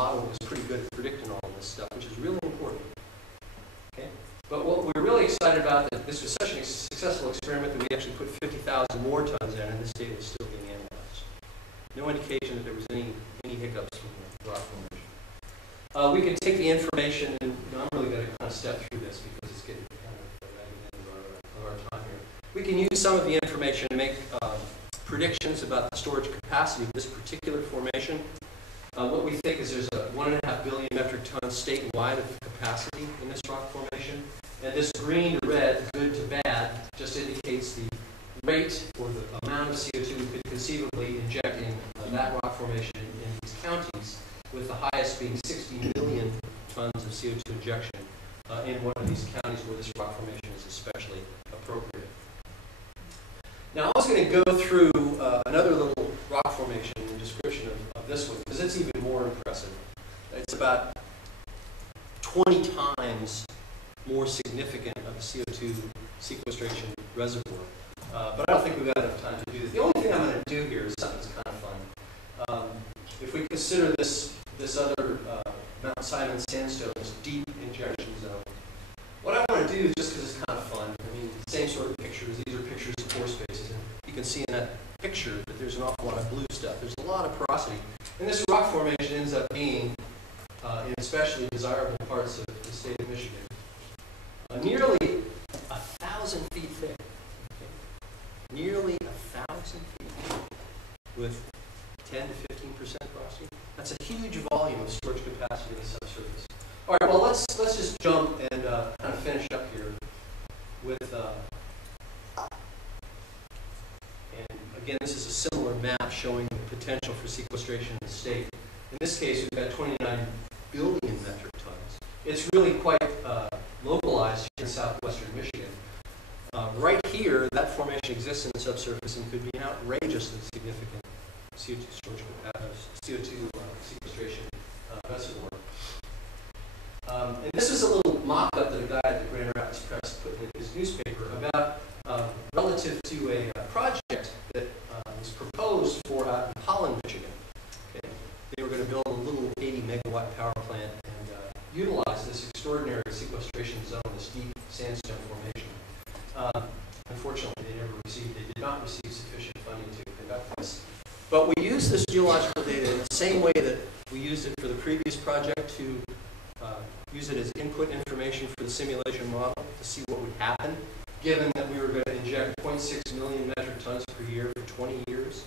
model was pretty good at predicting all this stuff, which is really important. Okay? But what we're really excited about, that this was such a successful experiment that we actually put 50,000 more tons in, and this data is still being analyzed. No indication that there was any hiccups from the rock formation. We can take the information, and I'm really going to kind of step through this because it's getting kind of at the end of our time here. We can use some of the information to make predictions about the storage capacity of this particular formation. What we think is there's a 1.5 billion metric tons statewide of capacity in this rock formation. And this green to red, good to bad, just indicates the rate or the amount of CO2 we could conceivably inject in that rock formation in these counties, with the highest being 60 million tons of CO2 injection in one of these counties where this rock formation is especially appropriate. Now, I was going to go through another little rock formation and description of this one, because it's even more impressive. It's about 20 times more significant of a CO2 sequestration reservoir. But I don't think we've got enough time to do this. The only thing I'm going to do here is something that's kind of fun. If we consider this other Mount Simon sandstone, this deep injection zone, what I want to do is, just because it's kind of fun, I mean, same sort of pictures. These are pictures of pore spaces, and you can see in that picture that there's an awful lot of blue stuff. There's a lot of porosity. And this rock formation ends up being in especially desirable parts of the state of Michigan. Nearly 1,000 feet thick. Okay. Nearly 1,000 feet with 10 to 15% porosity. That's a huge volume of storage capacity in the subsurface. All right, well, let's just jump and kind of finish up here with, and again, this is a similar map showing the potential for sequestration in the state. In this case, we've got 29 billion metric tons. It's really quite localized here in southwestern Michigan. Right here, that formation exists in the subsurface and could be an outrageously significant CO2 storage CO2 sequestration reservoir. And this is a little mock-up that a guy at the Grand Rapids Press put in his newspaper about relative to a project that was proposed for out in Holland, Michigan. Okay. They were going to build a little 80 megawatt power plant and utilize this extraordinary sequestration zone, this deep sandstone formation. Unfortunately, they did not receive sufficient funding to conduct this. But we used this geological data in the same way that we used it for the previous project to use it as input information for the simulation model to see what would happen, given that we were going to inject 0.6 million metric tons per year for 20 years.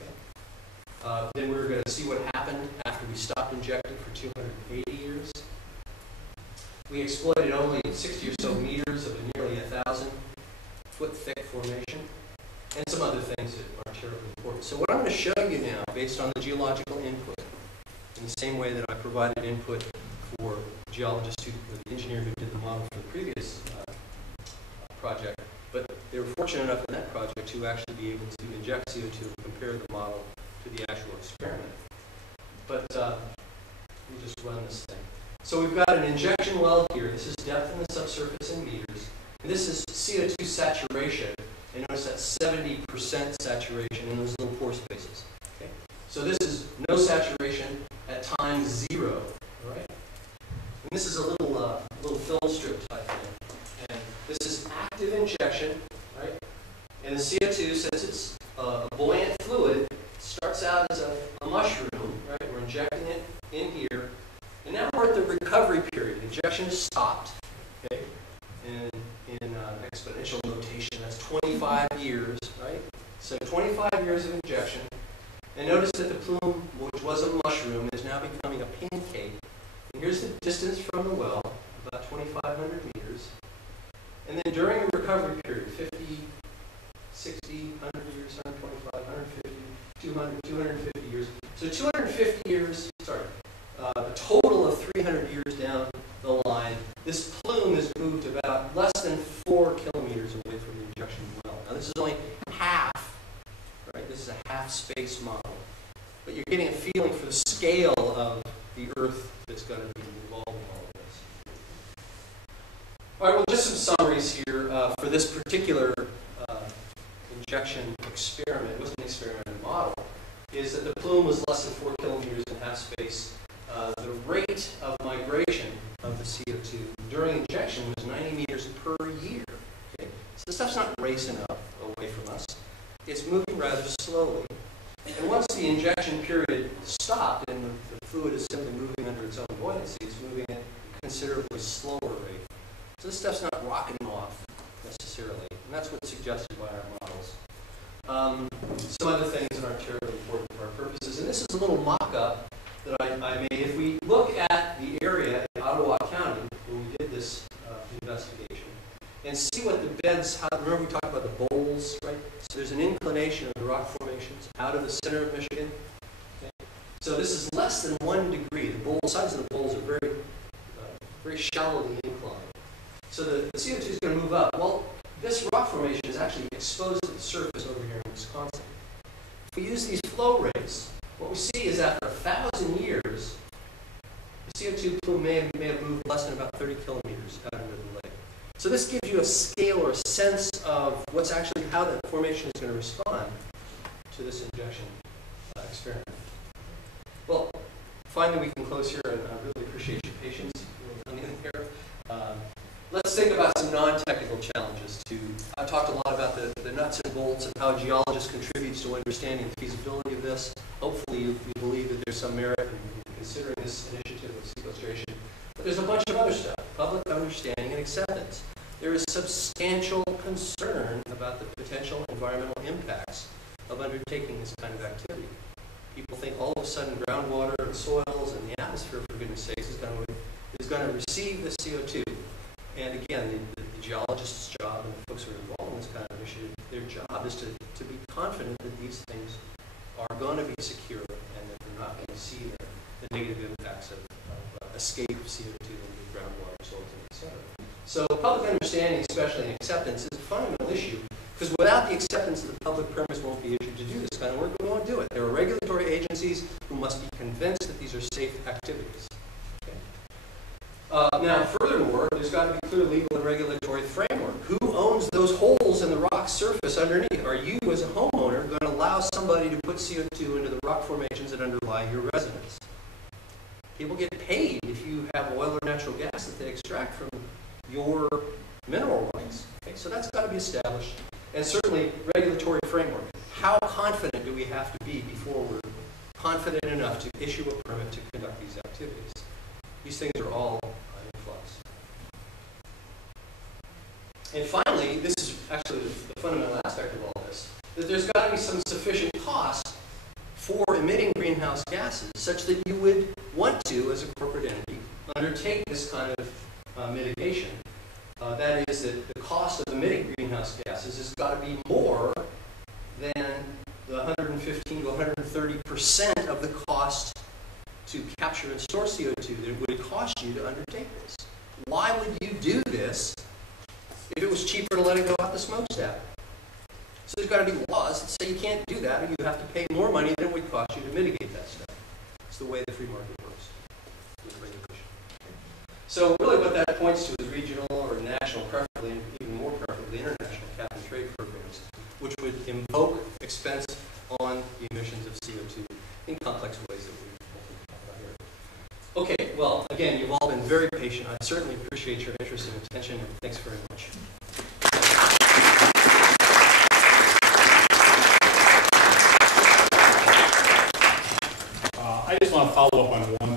Okay. Then we were going to see what happened after we stopped injecting for 280 years. We exploited only 60 or so meters of a nearly 1,000-foot thick formation, and some other things that aren't terribly important. So what I'm going to show you now, based on the geological input, in the same way that I provided input for geologists, the engineer who did the model for the previous project, but they were fortunate enough in that project to actually be able to inject CO2 and compare the model to the actual experiment. But let me just run this thing. So we've got an injection well here. This is depth in the subsurface in meters. And this is CO2 saturation. And notice that's 70% saturation in those little pore spaces. Okay? So this is no saturation at time 0. All right? And this is a little film strip type thing. And this is active injection, right? And the CO2, since it's a buoyant fluid, starts out as a mushroom, right? We're injecting it in here. And now we're at the recovery period. Injection is stopped, okay? And in exponential notation, that's 25 years, right? So 25 years of injection. And notice that the plume, which was a mushroom, is now becoming a pancake. And here's the distance from the well, about 2,500 meters. And then during a recovery period, 50, 60, 100 years, 125, 150, 200, 250 years. So 250 years, a total of 300 years down the line, this plume has moved about less than 4 kilometers away from the injection well. Now this is only half, right? This is a half space model. But you're getting a feeling for the scale of the Earth that's going to be involved in all of this. All right, well, just some summaries here for this particular injection experiment. It wasn't an experiment, a model. Is that the plume was less than 4 kilometers in half space the rate of migration of the CO2 during injection was 90 meters per year. Okay? So this stuff's not racing up away from us. It's moving rather slowly. And once the injection period stopped and the fluid is simply moving under its own buoyancy, it's moving at a considerably slower rate. So this stuff's not rocketing off necessarily. And that's what's suggested by our models. Some other things that aren't terribly important for our purposes. And this is a little mock-up that I made. If we look at the area in Ottawa County when we did this investigation and see what the beds, remember we talked about the bowls, right? So there's an inclination of the rock formations out of the center of Michigan. Okay? So this is less than 1 degree. The sides of the bowls are very shallowly inclined. So the CO2 is going to move up. Well, this rock formation is actually exposed to the surface over here in Wisconsin. If we use these flow rates, what we see is after 1,000 years, the CO2 plume may have moved less than about 30 kilometers out into the lake. So this gives you a scale or a sense of how that formation is going to respond to this injection experiment. Well, finally we can close here, and I really appreciate your patience coming in here. Let's think about some non-technical challenges. I've talked a lot about the nuts and bolts of how geologists contributes to understanding the feasibility of this. Hopefully you believe that there's some merit in considering this initiative of sequestration. But there's a bunch of other stuff, public understanding and acceptance. There is substantial concern about the potential environmental impacts of undertaking this kind of activity. People think all of a sudden groundwater and soils and the atmosphere, for goodness sakes, is going to receive the CO2. And again, the geologist's job and the folks who are involved in this kind of initiative, their job is to be confident that these things are going to be secure and that they're not going to see the negative impacts of escape of CO2 into the groundwater, soils, etc. So public understanding, especially and acceptance, is a fundamental issue because without the acceptance of the public, permits won't be issued to do this kind of work. We won't do it. There are regulatory agencies who must be convinced that these are safe activities. Now, furthermore, there's got to be clear legal and regulatory framework. Who owns those holes in the rock surface underneath? Are you, as a homeowner, going to allow somebody to put CO2 into the rock formations that underlie your residence? People get paid if you have oil or natural gas that they extract from your mineral rights. Okay, so that's got to be established. And certainly, regulatory framework. How confident do we have to be before we're confident enough to issue a permit to conduct these activities? These things are all in flux. And finally, this is actually the fundamental aspect of all this, that there's got to be some sufficient cost for emitting greenhouse gases such that you would want to, as a corporate entity, undertake this kind of mitigation. That is that the cost of emitting greenhouse gases has got to be more than the 115 to 130% of the cost to capture and store CO2 that it would cost you to undertake this. Why would you do this if it was cheaper to let it go out the smokestack? So there's got to be laws that say you can't do that, or you have to pay more money than it would cost you to mitigate that stuff. It's the way the free market works with regulation. So really what that points to is regional or national, preferably, and even more preferably international cap and trade programs, which would invoke expense on the emissions of CO2 in complex ways that we Okay, well, again, you've all been very patient. I certainly appreciate your interest and attention, and thanks very much. I just want to follow up on one